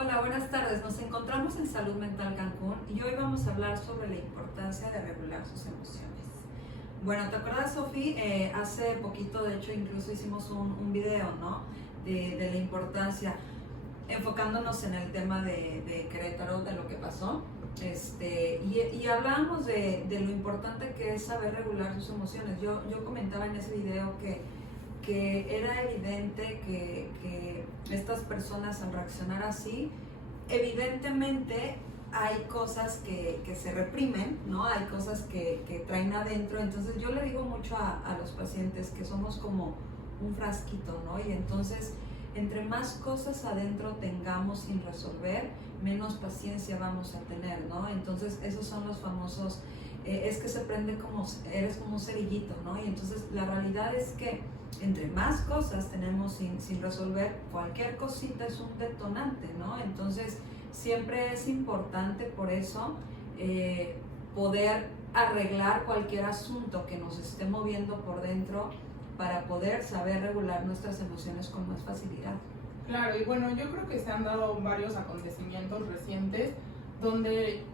Hola, buenas tardes. Nos encontramos en Salud Mental Cancún y hoy vamos a hablar sobre la importancia de regular sus emociones. Bueno, ¿te acuerdas, Sofi? Hace poquito, de hecho, incluso hicimos un video, ¿no? De la importancia, enfocándonos en el tema de Querétaro, de lo que pasó. Y hablábamos de lo importante que es saber regular sus emociones. Yo comentaba en ese video que era evidente que estas personas al reaccionar así, evidentemente hay cosas que se reprimen, ¿no? Hay cosas que traen adentro. Entonces yo le digo mucho a los pacientes que somos como un frasquito, ¿no? Y entonces entre más cosas adentro tengamos sin resolver, menos paciencia vamos a tener, ¿no? Entonces esos son los famosos, es que se prende como, eres como un cerillito, ¿no? Y entonces la realidad es que entre más cosas tenemos sin resolver, cualquier cosita es un detonante, ¿no? Entonces siempre es importante por eso poder arreglar cualquier asunto que nos esté moviendo por dentro para poder saber regular nuestras emociones con más facilidad. Claro, y bueno, yo creo que se han dado varios acontecimientos recientes donde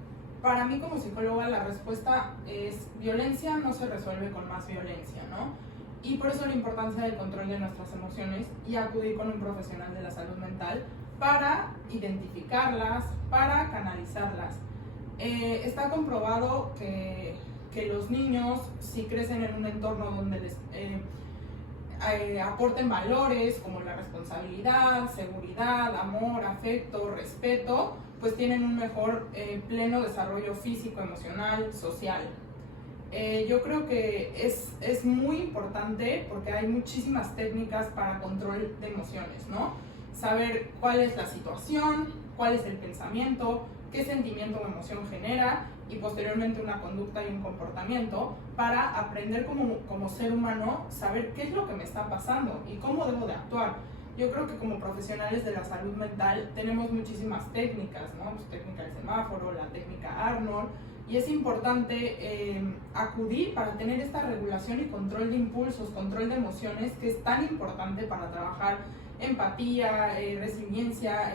para mí como psicóloga la respuesta es violencia no se resuelve con más violencia, ¿no? Y por eso la importancia del control de nuestras emociones y acudir con un profesional de la salud mental para identificarlas, para canalizarlas. Está comprobado que los niños, si crecen en un entorno donde les aporten valores como la responsabilidad, seguridad, amor, afecto, respeto, pues tienen un mejor pleno desarrollo físico, emocional, social. Yo creo que es muy importante porque hay muchísimas técnicas para control de emociones, ¿no? Saber cuál es la situación, cuál es el pensamiento, qué sentimiento o emoción genera y posteriormente una conducta y un comportamiento para aprender como ser humano, saber qué es lo que me está pasando y cómo debo de actuar. Yo creo que como profesionales de la salud mental tenemos muchísimas técnicas, ¿no? Pues técnica del semáforo, la técnica Arnold, y es importante acudir para tener esta regulación y control de impulsos, control de emociones, que es tan importante para trabajar empatía, resiliencia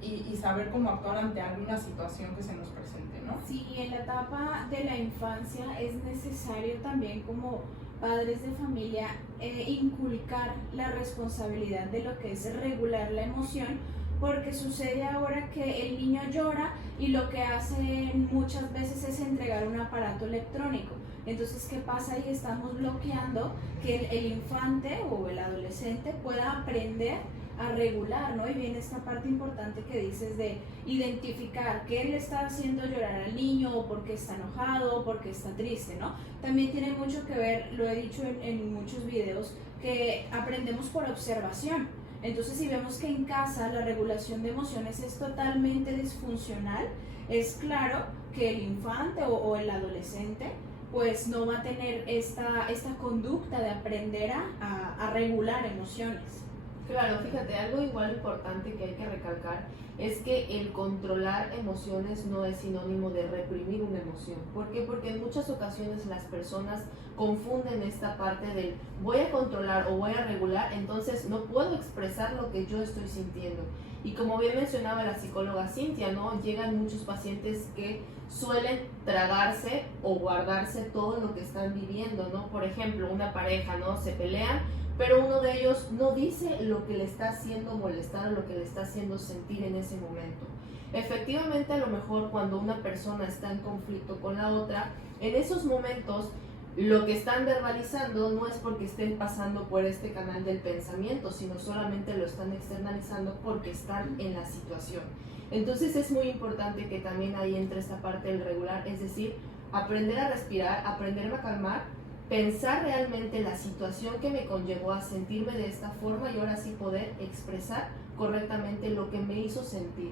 y saber cómo actuar ante alguna situación que se nos presente, ¿no? Sí, en la etapa de la infancia es necesario también como padres de familia inculcar la responsabilidad de lo que es regular la emoción, porque sucede ahora que el niño llora y lo que hace muchas veces es entregar un aparato electrónico. Entonces, ¿qué pasa ahí? Estamos bloqueando que el infante o el adolescente pueda aprender a regular, ¿no? Y viene esta parte importante que dices de identificar qué le está haciendo llorar al niño, o por qué está enojado, o por qué está triste, ¿no? También tiene mucho que ver, lo he dicho en muchos videos, que aprendemos por observación. Entonces, si vemos que en casa la regulación de emociones es totalmente disfuncional, es claro que el infante o el adolescente pues no va a tener esta conducta de aprender a regular emociones. Claro, fíjate, algo igual importante que hay que recalcar es que el controlar emociones no es sinónimo de reprimir una emoción. ¿Por qué? Porque en muchas ocasiones las personas confunden esta parte del voy a controlar o voy a regular, entonces no puedo expresar lo que yo estoy sintiendo. Y como bien mencionaba la psicóloga Cintia, ¿no? Llegan muchos pacientes que suelen tragarse o guardarse todo lo que están viviendo, ¿no? Por ejemplo, una pareja, ¿no? Se pelean, pero uno de ellos no dice lo que le está haciendo molestar o lo que le está haciendo sentir en ese momento. Efectivamente, a lo mejor cuando una persona está en conflicto con la otra, en esos momentos lo que están verbalizando no es porque estén pasando por este canal del pensamiento, sino solamente lo están externalizando porque están en la situación. Entonces es muy importante que también ahí entre esta parte del regular, es decir, aprender a respirar, aprender a calmar, pensar realmente la situación que me conllevó a sentirme de esta forma y ahora sí poder expresar correctamente lo que me hizo sentir.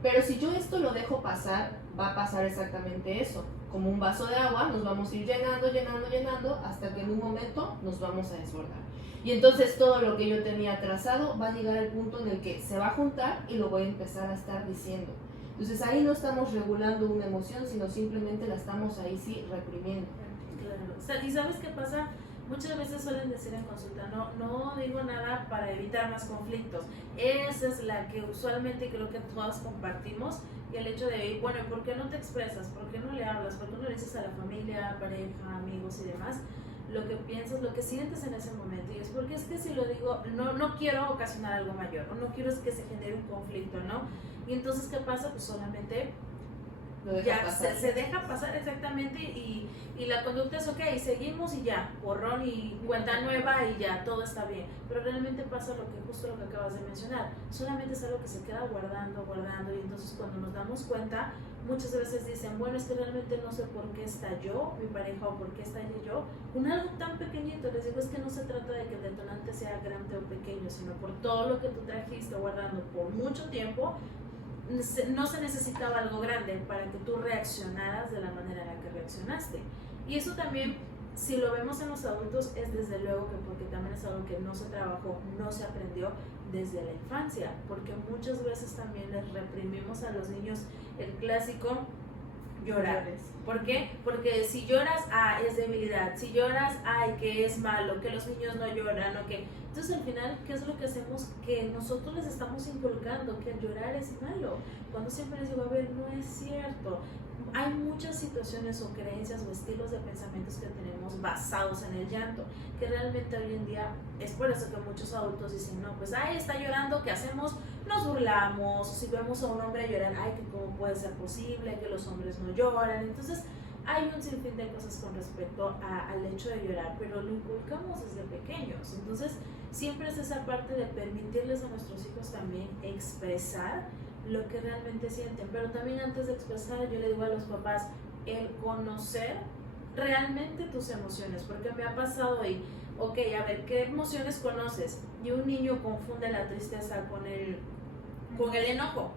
Pero si yo esto lo dejo pasar, va a pasar exactamente eso. Como un vaso de agua, nos vamos a ir llenando, llenando, llenando, hasta que en un momento nos vamos a desbordar. Y entonces todo lo que yo tenía trazado va a llegar al punto en el que se va a juntar y lo voy a empezar a estar diciendo. Entonces ahí no estamos regulando una emoción, sino simplemente la estamos ahí sí reprimiendo. Claro. O sea, ¿y sabes qué pasa? Muchas veces suelen decir en consulta, no digo nada para evitar más conflictos. Esa es la que usualmente creo que todos compartimos, y el hecho de, bueno, ¿por qué no te expresas? ¿Por qué no le hablas? ¿Por qué no le dices a la familia, pareja, amigos y demás lo que piensas, lo que sientes en ese momento? Y es porque es que si lo digo, no quiero ocasionar algo mayor, o no quiero que se genere un conflicto, ¿no? Y entonces, ¿qué pasa? Pues solamente ya se deja pasar exactamente, y la conducta es ok, seguimos y ya, borrón y cuenta nueva y ya, todo está bien. Pero realmente pasa justo lo que acabas de mencionar, solamente es algo que se queda guardando, y entonces cuando nos damos cuenta, muchas veces dicen, bueno, es que realmente no sé por qué estalló mi pareja o por qué estallé yo, con algo tan pequeñito. Les digo, es que no se trata de que el detonante sea grande o pequeño, sino por todo lo que tú trajiste guardando por mucho tiempo. No se necesitaba algo grande para que tú reaccionaras de la manera en la que reaccionaste. Y eso también, si lo vemos en los adultos, es desde luego que porque también es algo que no se trabajó, no se aprendió desde la infancia, porque muchas veces también les reprimimos a los niños el clásico llorar. ¿Por qué? Porque si lloras, es debilidad. Si lloras, que es malo, que los niños no lloran, o que... Entonces, al final, ¿qué es lo que hacemos? Que nosotros les estamos inculcando que llorar es malo. Cuando siempre les digo, a ver, no es cierto. Hay muchas situaciones o creencias o estilos de pensamientos que tenemos basados en el llanto, que realmente hoy en día es por eso que muchos adultos dicen, no, pues, está llorando, ¿qué hacemos? Nos burlamos. Si vemos a un hombre llorar, que cómo puede ser posible que los hombres no lloran. Entonces, hay un sinfín de cosas con respecto al hecho de llorar, pero lo inculcamos desde pequeños. Entonces, siempre es esa parte de permitirles a nuestros hijos también expresar lo que realmente sienten. Pero también antes de expresar, yo le digo a los papás, el conocer realmente tus emociones, porque me ha pasado ahí, ok, a ver, ¿qué emociones conoces? Y un niño confunde la tristeza con el enojo.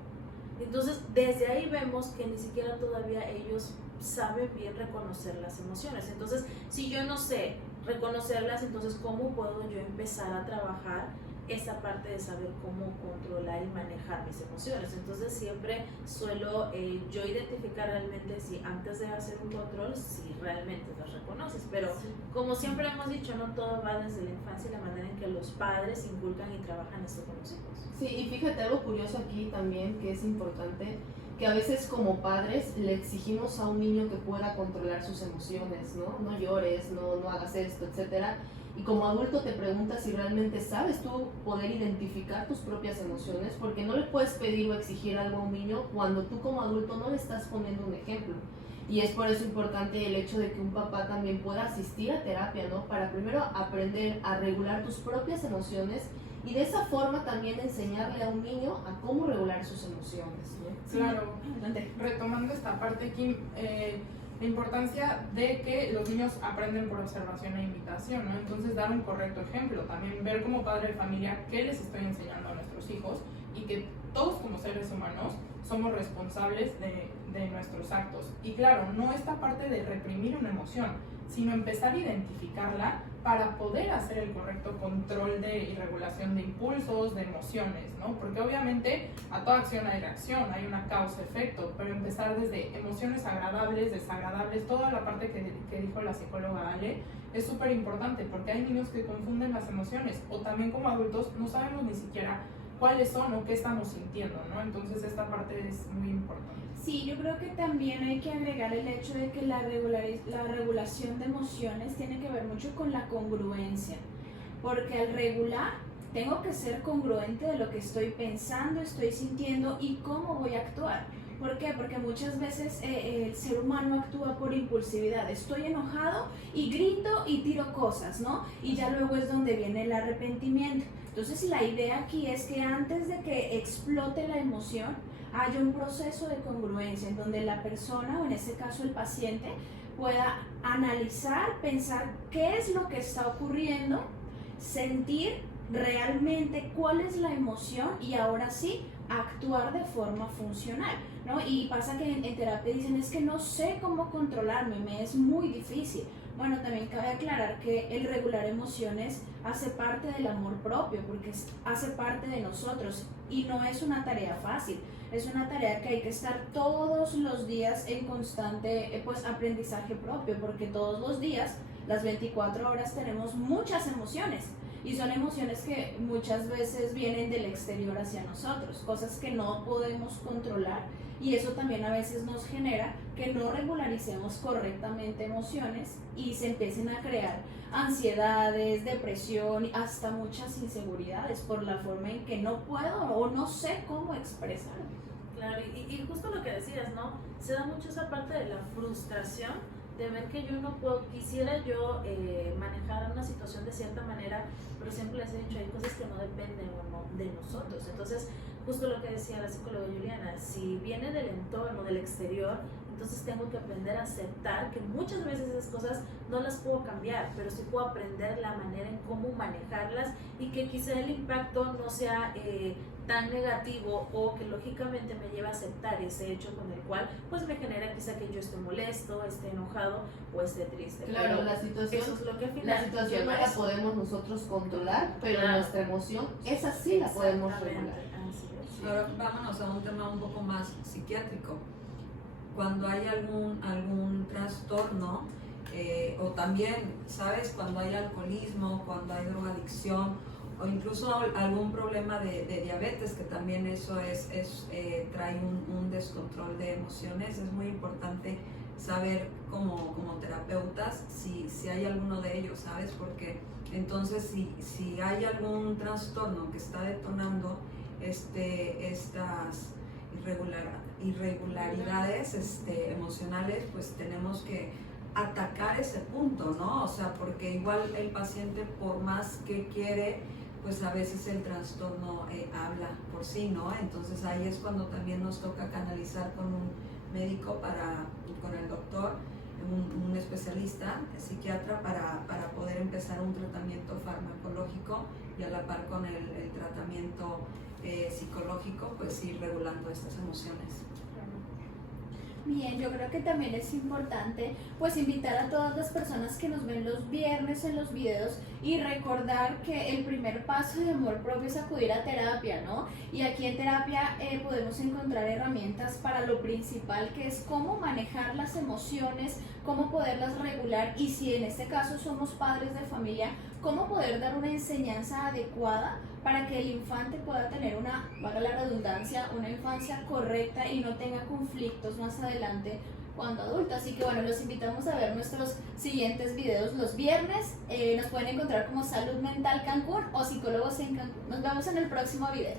Entonces, desde ahí vemos que ni siquiera todavía ellos saben bien reconocer las emociones. Entonces, si yo no sé reconocerlas, entonces, ¿cómo puedo yo empezar a trabajar esa parte de saber cómo controlar y manejar mis emociones? Entonces, siempre suelo yo identificar realmente si antes de hacer un control, si realmente las reconoces. Pero, como siempre hemos dicho, no todo va desde la infancia y la manera en que los padres inculcan y trabajan esto con los hijos. Sí, y fíjate algo curioso aquí también que es importante, que a veces como padres le exigimos a un niño que pueda controlar sus emociones, ¿no? No llores, no hagas esto, etcétera. Y como adulto te preguntas si realmente sabes tú poder identificar tus propias emociones, porque no le puedes pedir o exigir algo a un niño cuando tú como adulto no le estás poniendo un ejemplo. Y es por eso importante el hecho de que un papá también pueda asistir a terapia, ¿no? Para primero aprender a regular tus propias emociones y de esa forma también enseñarle a un niño a cómo regular sus emociones, ¿no? Claro, retomando esta parte, Kim, la importancia de que los niños aprenden por observación e imitación, ¿no? Entonces, dar un correcto ejemplo, también ver como padre de familia qué les estoy enseñando a nuestros hijos y que todos como seres humanos somos responsables de nuestros actos. Y claro, no esta parte de reprimir una emoción, sino empezar a identificarla para poder hacer el correcto control y regulación de impulsos, de emociones, ¿no? Porque obviamente a toda acción hay reacción, hay una causa-efecto, pero empezar desde emociones agradables, desagradables, toda la parte que dijo la psicóloga Ale, es súper importante porque hay niños que confunden las emociones o también como adultos no sabemos ni siquiera cuáles son o qué estamos sintiendo, ¿no? Entonces esta parte es muy importante. Sí, yo creo que también hay que agregar el hecho de que la regulación de emociones tiene que ver mucho con la congruencia, porque al regular tengo que ser congruente de lo que estoy pensando, estoy sintiendo y cómo voy a actuar. ¿Por qué? Porque muchas veces el ser humano actúa por impulsividad. Estoy enojado y grito y tiro cosas, ¿no? Y ya luego es donde viene el arrepentimiento. Entonces la idea aquí es que antes de que explote la emoción, haya un proceso de congruencia en donde la persona, o en este caso el paciente, pueda analizar, pensar qué es lo que está ocurriendo, sentir realmente cuál es la emoción y ahora sí actuar de forma funcional, ¿no? Y pasa que en terapia dicen, es que no sé cómo controlarme, me es muy difícil. Bueno, también cabe aclarar que el regular emociones hace parte del amor propio, porque hace parte de nosotros y no es una tarea fácil. Es una tarea que hay que estar todos los días en constante aprendizaje propio, porque todos los días las 24 horas tenemos muchas emociones y son emociones que muchas veces vienen del exterior hacia nosotros, cosas que no podemos controlar, y eso también a veces nos genera que no regularicemos correctamente emociones y se empiecen a crear ansiedades, depresión, hasta muchas inseguridades por la forma en que no puedo o no sé cómo expresarme. Claro, y justo lo que decías, ¿no? Se da mucho esa parte de la frustración de ver que yo no puedo, quisiera yo manejar una situación de cierta manera, pero siempre les he dicho, hay cosas que no dependen de nosotros. Entonces, justo lo que decía la psicóloga Juliana, si viene del entorno, del exterior, entonces tengo que aprender a aceptar que muchas veces esas cosas no las puedo cambiar, pero sí puedo aprender la manera en cómo manejarlas y que quizá el impacto no sea tan negativo, o que lógicamente me lleve a aceptar ese hecho con el cual pues me genera quizá que yo esté molesto, esté enojado o esté triste. Claro, pero la situación, eso es lo que al la final situación no lleva la eso. podemos nosotros controlar, pero Claro. nuestra emoción, esa sí la podemos Exactamente, regular. así es. Ahora vámonos a un tema un poco más psiquiátrico. Cuando hay algún trastorno, o también, ¿sabes? Cuando hay alcoholismo, cuando hay drogadicción, o incluso algún problema de diabetes, que también eso trae un descontrol de emociones. Es muy importante saber como terapeutas si hay alguno de ellos, ¿sabes? Porque entonces si hay algún trastorno que está detonando estas irregularidades emocionales, pues tenemos que atacar ese punto, ¿no? O sea, porque igual el paciente, por más que quiere, pues a veces el trastorno habla por sí, ¿no? Entonces ahí es cuando también nos toca canalizar con un médico, con el doctor, un especialista, psiquiatra, para poder empezar un tratamiento farmacológico y a la par con el tratamiento psicológico, pues ir regulando estas emociones. Bien, yo creo que también es importante pues invitar a todas las personas que nos ven los viernes en los videos y recordar que el primer paso de amor propio es acudir a terapia, ¿no? Y aquí en terapia podemos encontrar herramientas para lo principal, que es cómo manejar las emociones, cómo poderlas regular, y si en este caso somos padres de familia, cómo poder dar una enseñanza adecuada para que el infante pueda tener valga la redundancia, una infancia correcta y no tenga conflictos más adelante cuando adulto. Así que bueno, los invitamos a ver nuestros siguientes videos los viernes. Nos pueden encontrar como Salud Mental Cancún o Psicólogos en Cancún. Nos vemos en el próximo video.